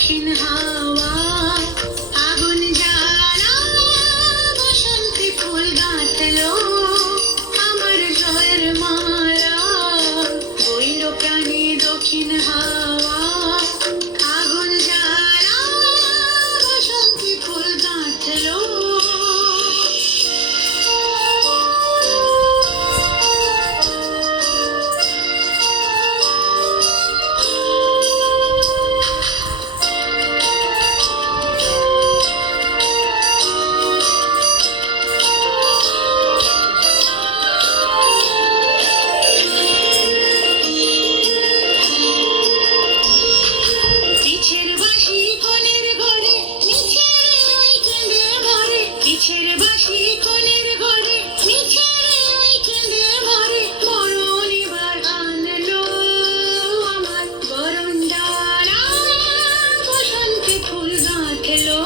দক্ষিণ হাওয়া আগুন জ্বালা বসন্তে ফুল গাঁথলো আমার জয়ের মালা বইল প্রাণী দক্ষিণ হাওয়া আগুন জ্বালা বসন্তে ফুল গাঁথলো পিছের বাঁশি কোলের ঘরে মিছের ওই কেঁদে ভরে মরণ এবার আনলো আমার বরণ ডালা বসন্তে ফুল গাঁথলো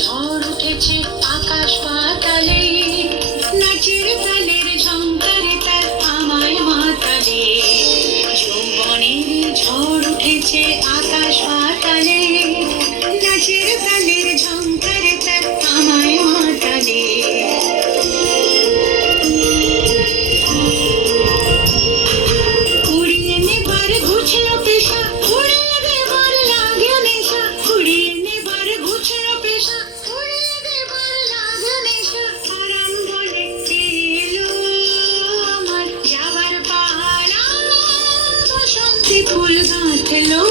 ঝড় উঠেছে আকাশ পাতালে নাচের তালের ঝংকারে তার আমায় মাতালে যৌবনের ঝড় উঠেছে আকাশ পাতালে নাচের তালের ঝংকারে তার আমায় মাতালে উড়িয়ে নেবার ঘুচলো পেশা উড়িয়ে দেবার লাগে নেশা উড়িয়ে নেবার ঘুচলো পেশা উড়িয়ে দেবার লাগে নেশা আরাম বলে এলো আমার যাবার পালা বসন্তে ফুল গাঁথলো